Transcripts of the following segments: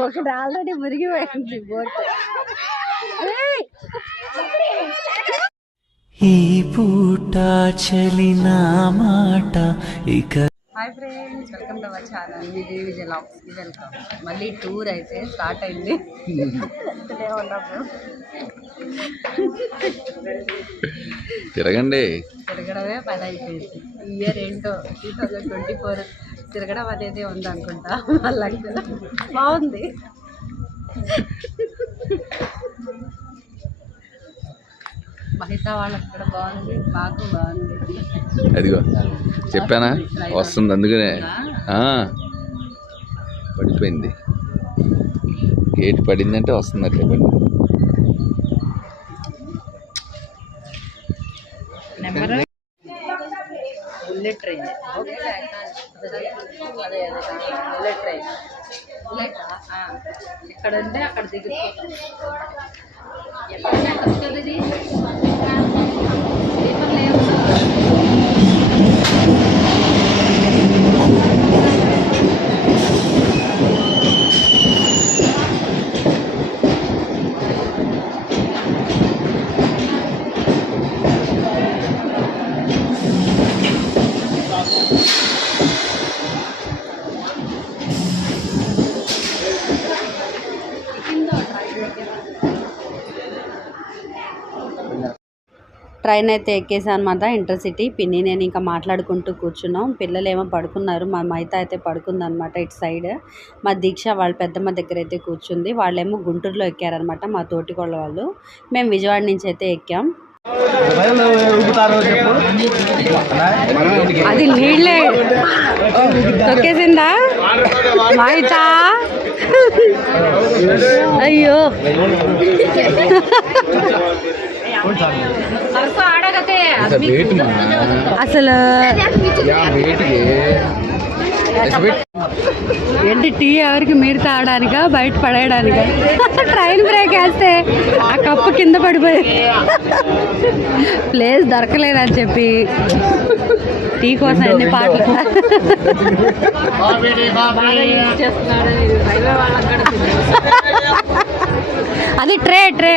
ఒకటి already మురిగిపోయింది boat ఈ పూట చలిన మాట ఇక hi friends welcome to our channel. Me Devi Vijayalakshmi welcome. మళ్ళీ టూర్ అయితే స్టార్ట్ అయింది. తిరగండి. తిరగడమే పని అయిపోయింది. ఈ ఇయర్ ఏంటో టూ థౌజండ్ ట్వంటీ ఫోర్ తిరగడం అనేది ఉంది అనుకుంటా. వాళ్ళకి బాగుంది. మహిత వాళ్ళకి కూడా బాగుంది మాకు బాగుంది. అదిగో చెప్పానా? వస్తుంది అందుకనే. ఆ, పడిపోయింది. గేట్ పడిందంటే వస్తుంది అట్లా number? Bullet train. Bullet train. ఇక్కడ ఉంటే అక్కడ దిగిపోతాం ఎక్కడ వస్తుంది ఇది స్లీపర్ ట్రైన్ అయితే ఎక్కేసాను అనమాట ఇంటర్సిటీ పిన్ని నేను ఇంకా మాట్లాడుకుంటూ కూర్చున్నాం. పిల్లలు ఏమో పడుకున్నారు. మా మైత అయితే పడుకుంది అనమాట ఇటు సైడ్. మా దీక్ష వాళ్ళ పెద్దమ్మ దగ్గర అయితే కూర్చుంది. వాళ్ళేమో గుంటూరులో ఎక్కారనమాట మా తోటి వాళ్ళు. మేము విజయవాడ నుంచి అయితే ఎక్కాం. అది నీళ్ళే. తొక్కేసిందా? మైత? అయ్యో. అసలు ఏంటి టీ ఎవరికి మీరు తాగడానికా బయట పడేయడానికా? ట్రైన్ బ్రేక్ వేస్తే ఆ కప్పు కింద పడిపోయి ప్లేస్ దొరకలేదని చెప్పి టీ కోసం ఎన్ని పాటలు అది ట్రే ట్రే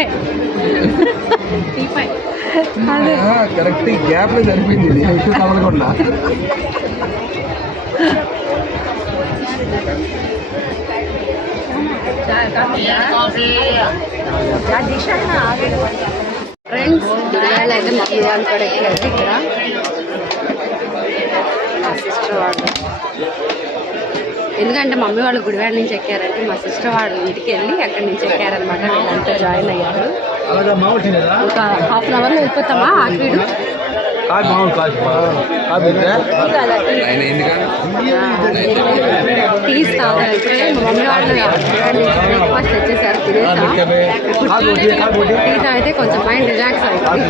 అదే కరెక్ట్ గ్యాప్లో సరిపోయింది ఇది ఎక్కువ తగలకుండా ఫ్రెండ్స్ ఇవాళ అయితే మా పిల్లలు వాళ్ళు కూడా ఎక్కారు ఇక్కడ మా సిస్టర్ వాళ్ళు ఎందుకంటే మమ్మీ వాళ్ళు గుడివాడ నుంచి ఎక్కారంటే మా సిస్టర్ వాళ్ళ ఇంటికి వెళ్ళి అక్కడి నుంచి ఎక్కారనమాట వీళ్ళంతా జాయిన్ అయ్యారు. ఒక హాఫ్ అన్ అవర్లో వెళ్ళిపోతామా? ఎందుకంటే టీస్ కావాలంటే మా మమ్మీ వాళ్ళు బ్రేక్ఫాస్ట్ తెచ్చేసారు తినేసాం టీ తాగితే కొంచెం మైండ్ రిలాక్స్ అవుతుంది.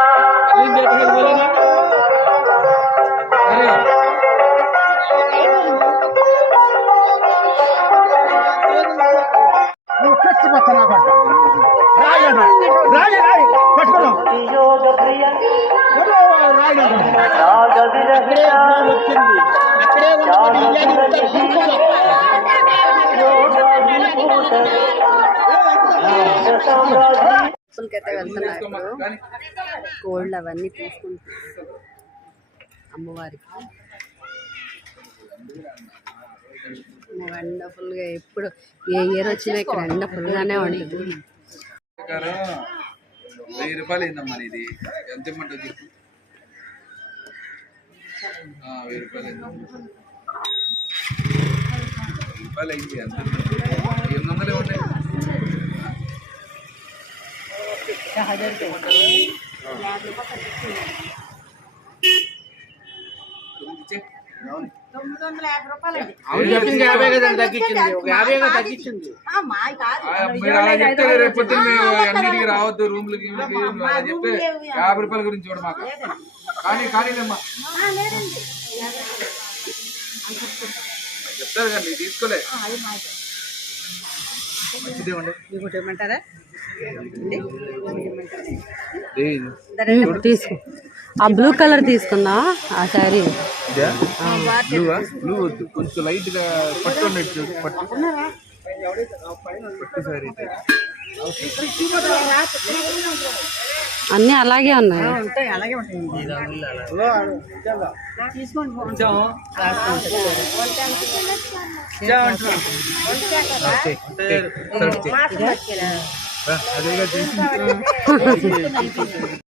వెళ్తున్నారు ఇప్పుడు గోల్డ్ అవన్నీ తీసుకుంటున్నారు అమ్మవారికి. వండర్ఫుల్గా ఎప్పుడు ఏ ఇయర్ వచ్చినా ఇక్కడ ఎండ ఫుల్గానే ఉంటుంది. వెయ్యి రూపాయలు అయిందమ్మా ఇది ఎంత ఇమ్మంటావు చెప్పు. వెయ్యి రూపాయలు అయింది. వెయ్యి రూపాయలు అయింది. ఎంత ఎనిమిది వందలు ఇవ్వండి. తొమ్మిది. ఆ, మీరు అలా చెప్తే రేపు పొద్దున్న మేము అన్నిటికీ రావద్దు రూమ్లకి నువ్వు అలా చెప్తే యాభై రూపాయల గురించి చూడ మాకు. కానీ కానీలేమ్మా చెప్తారు కదా మీరు తీసుకోలే మంచిది ఇవ్వండి ఇంకోటి ఏమంటారా? తీసుకో. ఆ బ్లూ కలర్ తీసుకున్నా ఆ శారీ. కొంచెం లైట్గా పట్టు. అన్నీ అలాగే ఉన్నాయి? అదేగా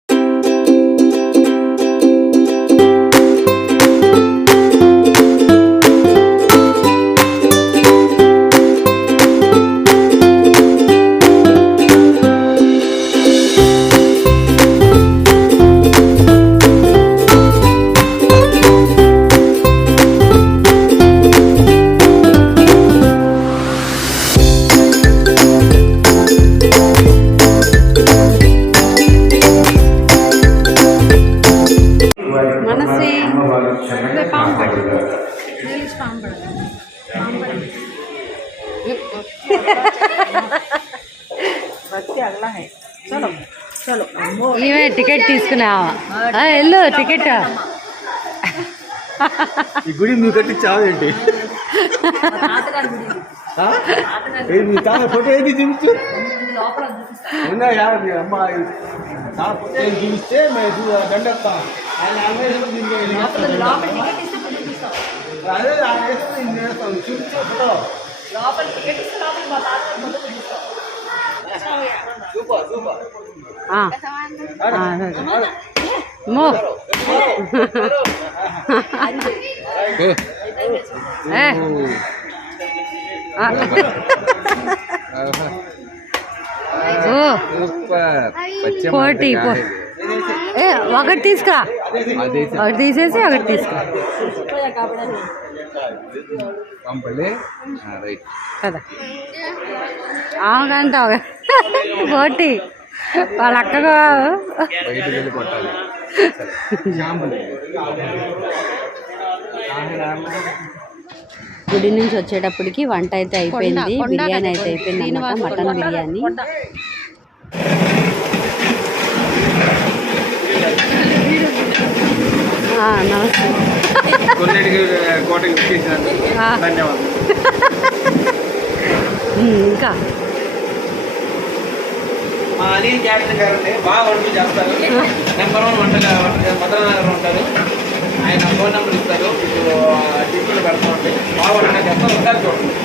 టికెట్ తీసుకున్నావా? ఆ, వెళ్ళు టికెట్. ఈ గుడి నువ్వు కట్టించావు ఏంటి? నీ ఫోటో చూపించు? ఉన్నాయా మీ అమ్మ తాత ఫోటో ఏది చూపిస్తే మేము చూ- దండెత్తాం ఆయన అదే ఆయన చూపించే ఫోటో. మో. ఆ. ఓ సూపర్ పచ్చమ్మ పోటీ, అంటే పో. కాదు. ఏ ఒకటి తీసుకురా అదే ఒకటి తీసేసి ఒకటి తీసుకురా పంపలే రైట్. కదా ఆమెకంటే ఒక పోటీ. వాళ్ళ అక్కగా గుడి నుంచి వచ్చేటప్పటికి వంట అయితే అయిపోయింది. బిర్యానీ అయితే అయిపోయింది అనమాట మటన్ బిర్యానీ. ఆ, నమస్తే. ఇంకా మా అలీ క్యాప్టెన్ గారు అండి బాగా వంటలు చేస్తారు నెంబర్ వన్ వంటగా మదననగర్ ఉంటారు ఆయన ఫోన్ నెంబర్ ఇస్తారు ఇప్పుడు టిఫిన్లు పెడతా ఉంటాయి బాగా వంటగా చేస్తారు ఒకసారి చూడండి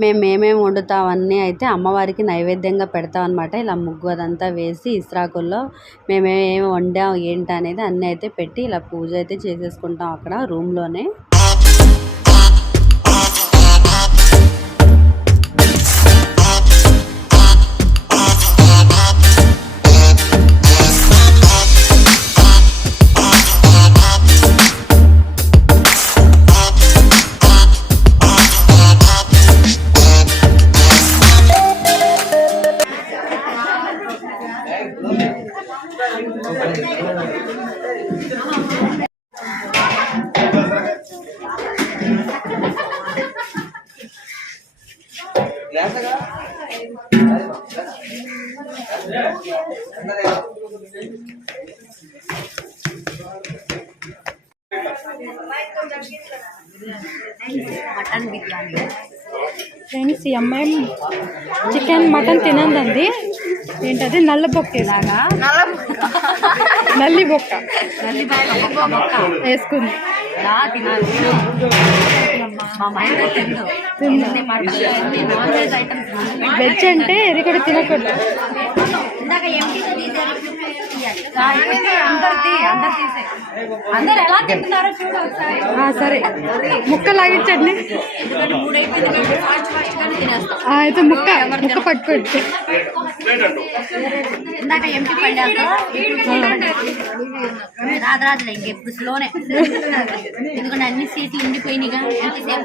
మేము ఏమేమి వండుతామన్నీ అయితే అమ్మవారికి నైవేద్యంగా పెడతాం అనమాట ఇలా ముగ్గు అదంతా వేసి ఇస్రాకుల్లో మేమేమి వండాం ఏంటి అనేది అన్నీ అయితే పెట్టి ఇలా పూజ అయితే చేసేసుకుంటాం అక్కడ రూమ్లోనే. ఫ్రెండ్స్ ఈ అమ్మాయి చికెన్ మటన్ తినందండి. ఏంటది? నల్ల బొక్క. లాగా నల్లి బొక్క వేసుకుంది. వెజ్ అంటే ఇది కూడా తినకూడదు. అందరు ఎలా తింటున్నారో చూడు సరే. ముక్క లాగించండి. అయితే ముక్క ముక్క పట్టుకోండి. ఇందాక ఎంపీ పడ్డాక? రాదు రాదులే ఇంకెప్పుడు స్లోనే ఎందుకంటే అన్ని సీట్లు ఉండిపోయినాయిగా. ఎంతసేపు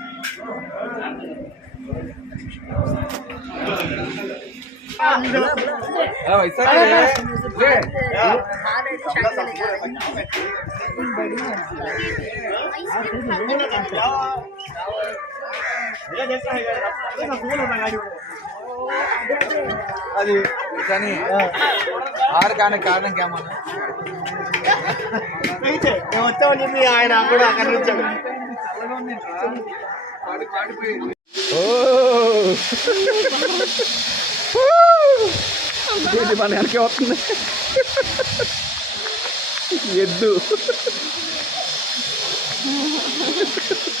కానీ ఆరు కానీ కారణం కేమన్నా వచ్చామని చెప్పి ఆయన కూడా అక్కడ వచ్చాడు ఇది మన వెనకే వస్తుంది? ఎద్దు.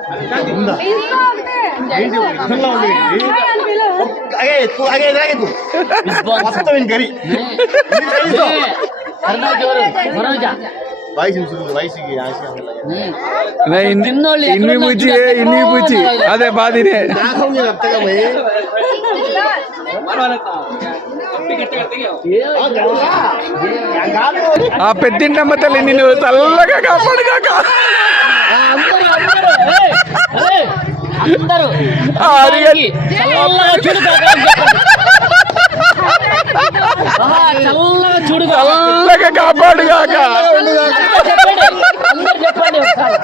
ఉందా ఫుల్ ఉంది అగే అగే ఇలాగే తు మొత్తం ఈయన గరి ఇన్ని పూచి ఇన్ని పూచి అదే బాధినే ఆ పెద్దింటమ్మ తల్లి నిన్ను చల్లగా కాపాడు కాక చెప్పండి. అందరూ చెప్పండి ఒకసారి.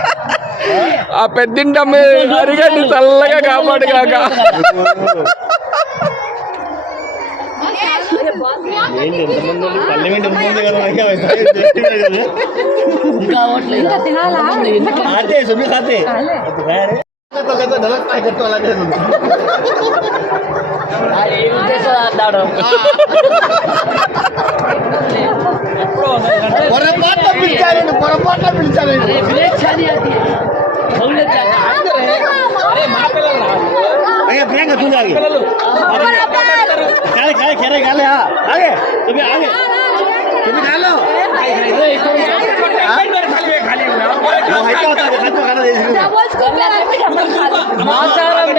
ఆ పెద్దింటమ్మ అరిగండి చల్లగా కాపాడు కాక ఏంటి ఎంతమంది ఉంది? పార్లమెంట్ ముందు కదా మనకి అవి సరిగ్గా కదా. ఇంకా అవ్వట్లేదు ఎందుకు? खाते सभी खाते तो कहता गलत क्या करता अलग है ఆ, ఏ ఉద్దేశం అన్నాడు పొరపాట్ల పిలిచారండి పొరపాట్ల పిలిచారండి అరే బ్రేక్ చాలి అది అవును अरे प्रियंका तू आगे काले काले खेरे काले हाँ आगे तुम्हें आगे तुम्हें डालो वो हाइट होता है खाते खाना दे మాచారం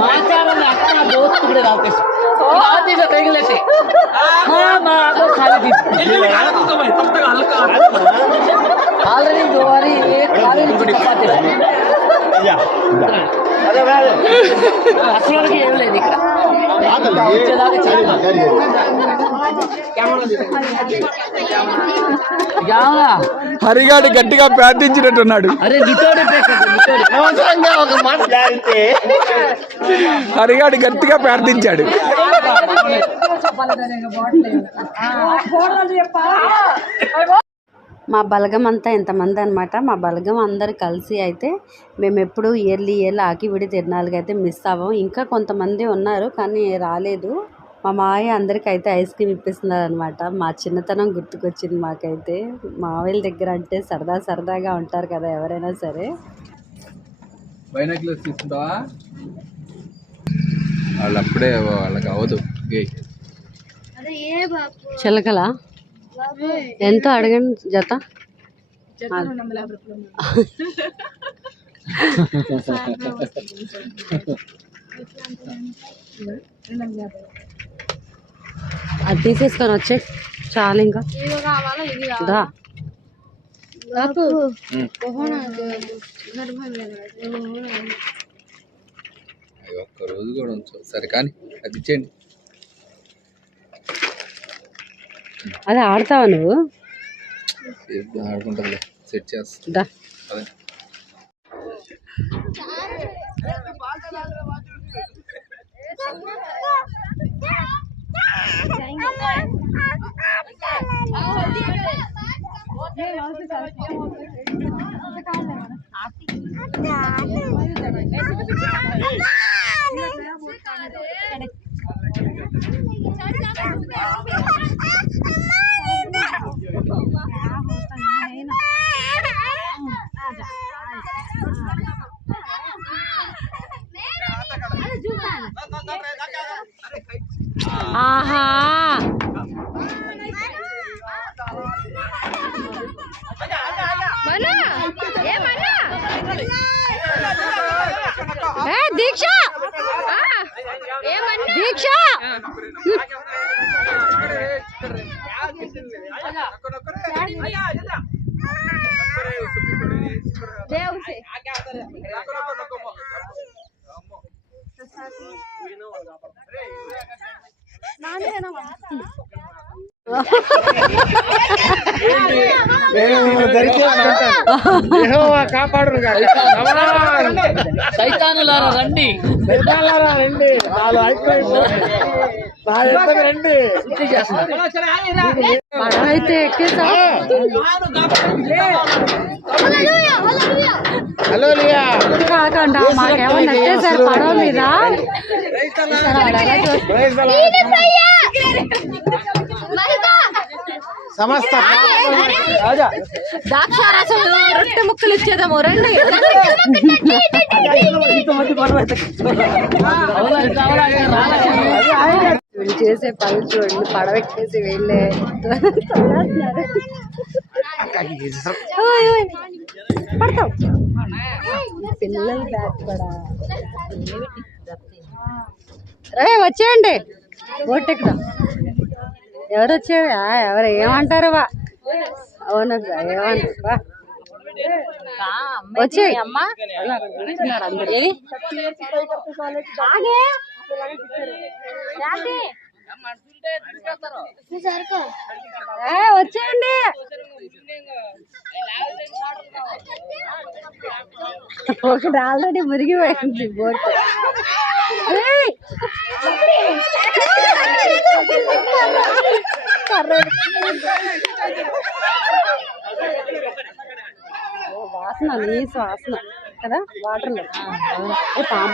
మాచారం అక్క నా దోస్తు కూడా రాకేష్ తీసా తగిలేసి మా ఆటో ఖాళీ తీసి ఆల్రెడీ దోవారి ఖాళీ నుంచి చపాతీ जा अरे भाई అసలు వాళ్ళకి ఏం లేదు ఇక్కడ హరిగాడు గట్టిగా ప్రార్థించినట్టున్నాడు. హరిగాడు గట్టిగా ప్రార్థించాడు. మా బలగం అంతా ఎంతమంది అనమాట మా బలగం అందరు కలిసి అయితే మేము ఎప్పుడు ఇయర్లీ ఇయర్లీ ఆకివిడి తిరణాలకి అయితే మిస్ అవ్వం. ఇంకా కొంతమంది ఉన్నారు కానీ రాలేదు. మా మావయ్య అందరికి అయితే ఐస్ క్రీమ్ ఇప్పిస్తున్నారు అనమాట మా చిన్నతనం గుర్తుకొచ్చింది మాకైతే. మావయ్యల దగ్గర అంటే సరదా సరదాగా ఉంటారు కదా ఎవరైనా సరే. వాళ్ళు అప్పుడే వాళ్ళకి అవదు చిలకల? ఎంతో అడగండి జత. అది తీసేసుకొని వచ్చే. చాలు ఇంకా. ఒక్క కూడా ఉంచు. సరే కానీ అది ఇచ్చేయండి. అది ఆడతావా నువ్వు? ఆడుకుంటా సెట్ చేస్తా. 我想应该算，我想，然后因为因为王思祥喜欢我，所以才。Deus. కాపాడు సైతానులారా రండి. సైతానులారా రండి. వాళ్ళు అయిపోయింది అయితే ఎక్కేసా హలో కాకుండా మాకేమన్నా ఎక్కేసారు పడవ మీద సమస్త రొట్టె ముక్కలు ఇచ్చేదేమో రండి వీళ్ళు చేసే పనులు చూడండి పడవ ఎక్కేసి వెళ్ళే. పడతావు. పిల్లల బ్యాగ్ కూడా. రే వచ్చేయండి. ఓటెక్కుదాం ఎవరు వచ్చేది ఆ, ఎవరు ఏమంటారు వా అవును ఏమంటారు వా. వచ్చేయ్. ఏది? ఆగే. రాకే. ఏ, వచ్చేయండి. ఒకటి ఆల్రెడీ మురిగిపోయింది బోట్ వాసన నీసు వాసన. కదా? వాటర్లో. పాము.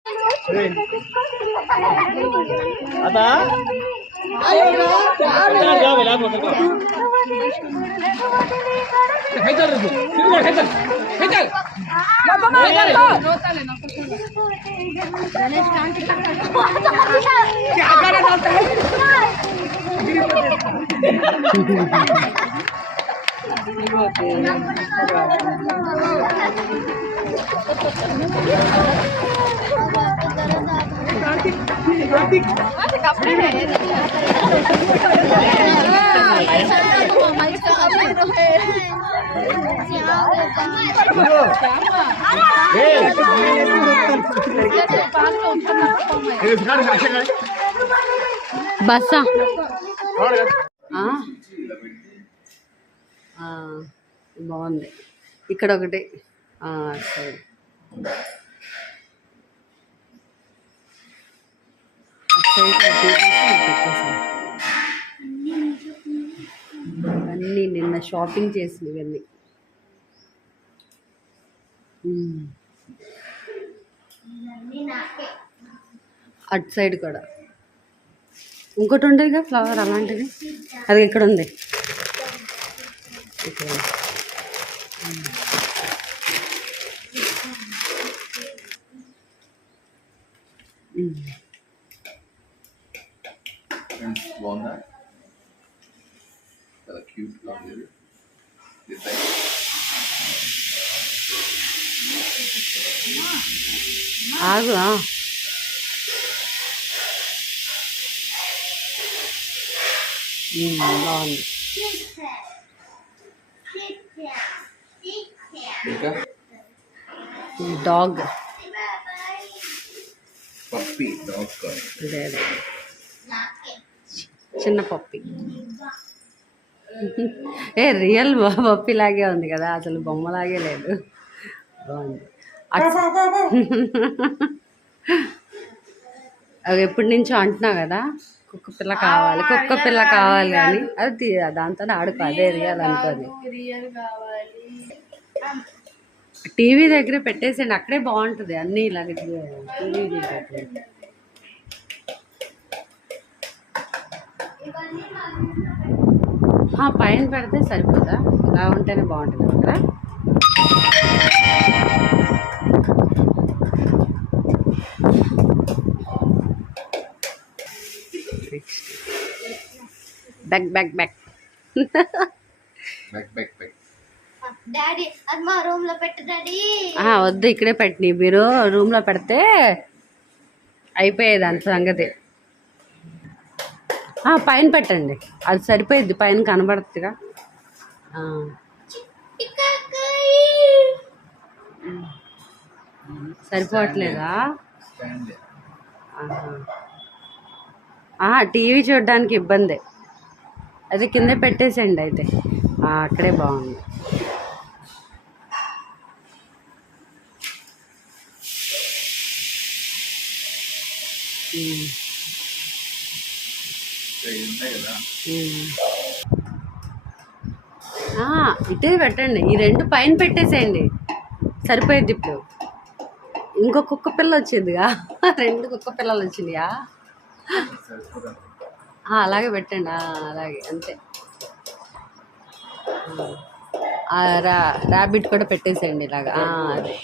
అదా బస్సా? ఆ? బాగుంది. ఇక్కడ ఒకటి. సరే. అన్నీ నిన్న షాపింగ్ చేసింది ఇవన్నీ అటు సైడ్ కూడా. ఇంకోటి ఉండేదిగా ఫ్లవర్ అలాంటిది? అది ఇక్కడ ఉంది? ఇక్కడ ఉంది. ఫ్రెండ్స్ బాగుందా చాలా క్యూట్గా ఉంది డిజైన్ ఆగు ఆ. ఉమ్, బాగుంది. డాగ్. పప్పి డాగ్ అదే అదే. చిన్న పప్పి. ఏ రియల్ పప్పి లాగే ఉంది కదా అసలు బొమ్మలాగే లేదు. బాగుంది. ఎప్పటి నుంచో అంటున్నావు కదా? కుక్క పిల్ల కావాలి కుక్క పిల్ల కావాలి అని. అది తీ- దాంతో ఆడుకో అదే కావాలి. టీవీ దగ్గర పెట్టేసేయండి అక్కడే బాగుంటుంది అన్నీ ఇలాగ టీవీ పైన పెడితే సరిపోదా? ఇలా ఉంటేనే బాగుంటుంది అక్కడ. Back back back back back back daddy అది మా రూమ్లో పెట్టు డాడీ. వద్దు ఇక్కడే పెట్టిన మీరు రూమ్లో పెడితే అయిపోయేది అంత సంగతి. ఆ, పైన పెట్టండి. అది సరిపోయిద్ది పైన కనబడుతుందిగా. ఆ. సరిపోవట్లేదా. టీవీ చూడడానికి ఇబ్బంది. అది కింద పెట్టేసేయండి అయితే. అక్కడే బాగుంది. ఇటే పెట్టండి. ఈ రెండు పైన పెట్టేసేయండి. సరిపోయింది ఇప్పుడు. ఇంకో కుక్క పిల్ల వచ్చిందిగా. రెండు కుక్క పిల్లలు వచ్చినాయా అలాగే పెట్టండి. ఆ, అలాగే అంతే. రా ర్యాబిట్ కూడా పెట్టేసేయండి ఇలాగా. ఆ, అదే.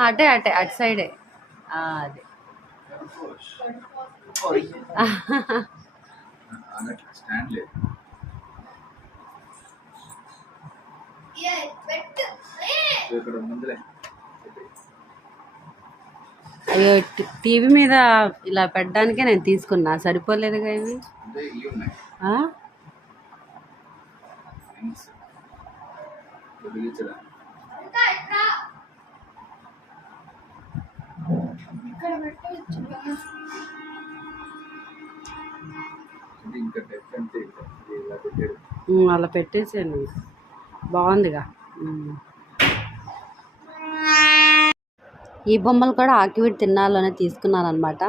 అటే అటే అటు సైడే. ఆ, అదే. అన్నట్టు స్టాండ్ లేదు పెట్టు. సో ఇక్కడ ముందులే. అయ్యో టీవీ మీద ఇలా పెట్టడానికే నేను తీసుకున్నా. సరిపోలేదుగా ఇవి అంటే ఇవి ఉన్నాయి ఆ? థింగ్స్ వెలిగించడానికి ఇది ఇంకా డిఫరెంట్ ఇలా పెట్టారు ఉమ్, అలా పెట్టేసాను బాగుందిగా ఉమ్. ఈ బొమ్మలు కూడా ఆకివీడి తిరునాళ్ళలోనే తీసుకున్నాను అనమాట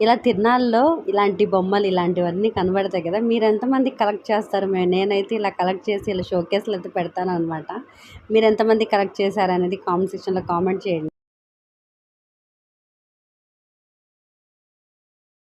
ఇలా తిరునాళ్ళలో ఇలాంటి బొమ్మలు ఇలాంటివన్నీ కనబడతాయి కదా మీరు ఎంతమంది కలెక్ట్ చేస్తారు? మేము నేనైతే ఇలా కలెక్ట్ చేసి ఇలా షోకేస్లో అయితే పెడతాను అనమాట మీరు ఎంతమంది కలెక్ట్ చేశారనేది కామెంట్ సెక్షన్లో కామెంట్ చేయండి.